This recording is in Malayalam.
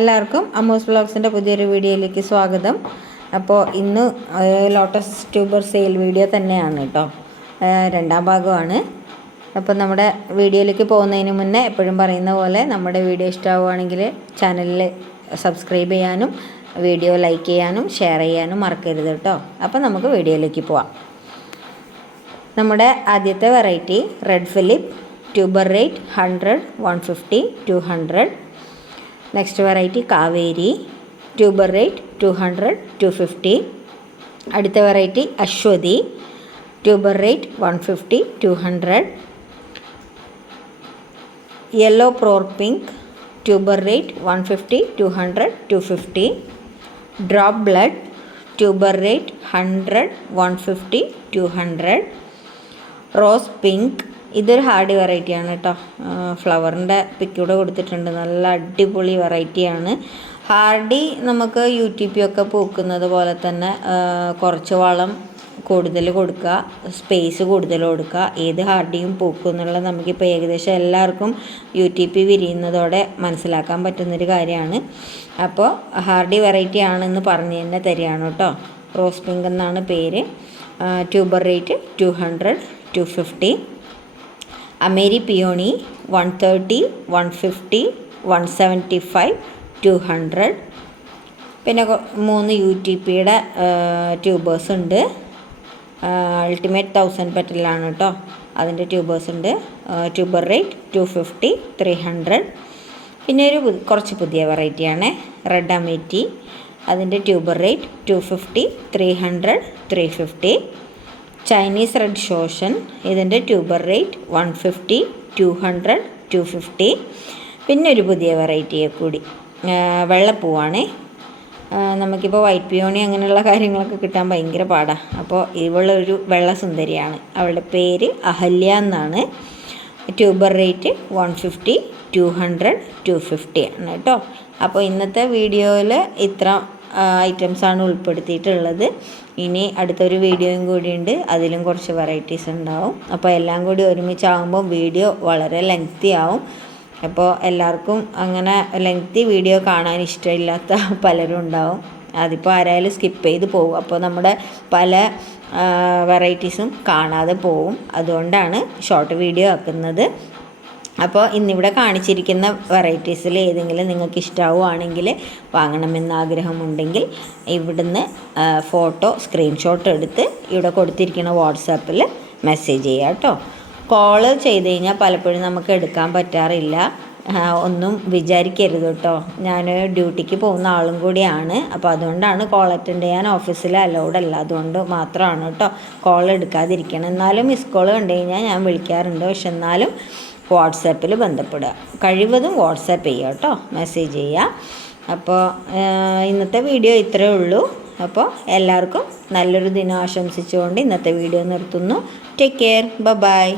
എല്ലാവർക്കും അമ്മൂസ് വ്ളോഗ്സിൻ്റെ പുതിയൊരു വീഡിയോയിലേക്ക് സ്വാഗതം. അപ്പോൾ ഇന്ന് ലോട്ടസ് ട്യൂബർ സെയിൽ വീഡിയോ തന്നെയാണ് കേട്ടോ, രണ്ടാം ഭാഗമാണ്. അപ്പോൾ നമ്മുടെ വീഡിയോയിലേക്ക് പോകുന്നതിന് മുന്നേ എപ്പോഴും പറയുന്ന പോലെ നമ്മുടെ വീഡിയോ ഇഷ്ടമാവുകയാണെങ്കിൽ ചാനലിൽ സബ്സ്ക്രൈബ് ചെയ്യാനും വീഡിയോ ലൈക്ക് ചെയ്യാനും ഷെയർ ചെയ്യാനും മറക്കരുത് കേട്ടോ. അപ്പോൾ നമുക്ക് വീഡിയോയിലേക്ക് പോവാം. നമ്മുടെ ആദ്യത്തെ variety red Philip, tuber rate 100, 150, 200. Next variety Kaveri, tuber rate 200, 250. അടുത്ത variety Ashwathi, tuber rate 150, 200. Yellow പ്രോർ pink, tuber rate 150, 200, 250. Drop blood, tuber rate 100, 150, 200. Rose pink, ഇതൊരു ഹാർഡി വെറൈറ്റിയാണ് കേട്ടോ. ഫ്ലവറിൻ്റെ പിക്കൂടെ കൊടുത്തിട്ടുണ്ട്. നല്ല അടിപൊളി വെറൈറ്റിയാണ്. ഹാർഡി നമുക്ക് UTP ഒക്കെ പൂക്കുന്നത് പോലെ തന്നെ കുറച്ച് വളം കൂടുതൽ കൊടുക്കുക, സ്പേസ് കൂടുതൽ കൊടുക്കുക. ഏത് ഹാർഡിയും പൂക്കും എന്നുള്ളത് നമുക്കിപ്പോൾ ഏകദേശം എല്ലാവർക്കും UTP വിരിയുന്നതോടെ മനസ്സിലാക്കാൻ പറ്റുന്നൊരു കാര്യമാണ്. അപ്പോൾ ഹാർഡി വെറൈറ്റി ആണെന്ന് പറഞ്ഞ് തന്നെ തരികയാണ് കേട്ടോ. റോസ് പിങ്ക് എന്നാണ് പേര്. Tuber rate 200, 250. അമേരി പിയോണി 130, 150, 175, 200. പിന്നെ 3 UTPയുടെ ട്യൂബേഴ്സ് ഉണ്ട്. അൾട്ടിമേറ്റ് 1000 പെറ്റലാണ് കേട്ടോ, അതിൻ്റെ ട്യൂബേഴ്സ് ഉണ്ട്. Tuber rate 250, 300. പിന്നെ കുറച്ച് പുതിയ വെറൈറ്റിയാണ് റെഡ് അമേറ്റി. അതിൻ്റെ ട്യൂബർ റേറ്റ് 250, 300, 350. ചൈനീസ് റെഡ് ഷോഷൻ, ഇതിൻ്റെ ട്യൂബർ റേറ്റ് 150, 200, 250. പിന്നെ ഒരു പുതിയ വെറൈറ്റിയെ കൂടി വെള്ളപ്പൂവാണ്. നമുക്കിപ്പോൾ വൈറ്റ് പിയോണി അങ്ങനെയുള്ള കാര്യങ്ങളൊക്കെ കിട്ടാൻ ഭയങ്കര പാടാണ്. അപ്പോൾ ഇവളൊരു വെള്ള സുന്ദരിയാണ്. അവളുടെ പേര് അഹല്യ എന്നാണ്. ട്യൂബർ റേറ്റ് 150, 200, 250 ആണ് കേട്ടോ. അപ്പോൾ ഇന്നത്തെ വീഡിയോയിൽ ഇത്ര ഐറ്റംസാണ് ഉൾപ്പെടുത്തിയിട്ടുള്ളത്. ഇനി അടുത്തൊരു വീഡിയോയും കൂടിയുണ്ട്, അതിലും കുറച്ച് വെറൈറ്റീസ് ഉണ്ടാവും. അപ്പോൾ എല്ലാം കൂടി ഒരുമിച്ചാകുമ്പോൾ വീഡിയോ വളരെ ലെങ്തി ആവും. അപ്പോൾ എല്ലാവർക്കും അങ്ങനെ ലെങ്തി വീഡിയോ കാണാൻ ഇഷ്ടമില്ലാത്ത പലരും ഉണ്ടാവും. അതിപ്പോൾ ആരായാലും സ്കിപ്പ് ചെയ്ത് പോകും. അപ്പോൾ നമ്മുടെ പല വെറൈറ്റീസും കാണാതെ പോവും. അതുകൊണ്ടാണ് ഷോർട്ട് വീഡിയോ ആക്കുന്നത്. അപ്പോൾ ഇന്നിവിടെ കാണിച്ചിരിക്കുന്ന വെറൈറ്റീസിൽ ഏതെങ്കിലും നിങ്ങൾക്ക് ഇഷ്ടമാവുകയാണെങ്കിൽ വാങ്ങണമെന്ന് ആഗ്രഹമുണ്ടെങ്കിൽ ഇവിടുന്ന് ഫോട്ടോ സ്ക്രീൻഷോട്ട് എടുത്ത് ഇവിടെ കൊടുത്തിരിക്കുന്ന വാട്സാപ്പിൽ മെസ്സേജ് ചെയ്യുക കേട്ടോ. കോള് ചെയ്ത് കഴിഞ്ഞാൽ പലപ്പോഴും നമുക്ക് എടുക്കാൻ പറ്റാറില്ല. ഒന്നും വിചാരിക്കരുത് കേട്ടോ. ഞാൻ ഡ്യൂട്ടിക്ക് പോകുന്ന ആളും കൂടിയാണ്. അപ്പോൾ അതുകൊണ്ടാണ് കോൾ അറ്റൻഡ് ചെയ്യാൻ ഓഫീസിൽ അലൗഡ് അല്ല. അതുകൊണ്ട് മാത്രമാണ് കേട്ടോ കോൾ എടുക്കാതിരിക്കണം. എന്നാലും മിസ് കോൾ കണ്ടു കഴിഞ്ഞാൽ ഞാൻ വിളിക്കാറുണ്ട്. പക്ഷെ എന്നാലും വാട്സാപ്പിൽ ബന്ധപ്പെടുക, കഴിവതും വാട്സാപ്പ് ചെയ്യുക കേട്ടോ, മെസ്സേജ് ചെയ്യുക. അപ്പോൾ ഇന്നത്തെ വീഡിയോ ഇത്രയേ ഉള്ളൂ. അപ്പോൾ എല്ലാവർക്കും നല്ലൊരു ദിനം ആശംസിച്ചുകൊണ്ട് ഇന്നത്തെ വീഡിയോ നിർത്തുന്നു. Take care, by.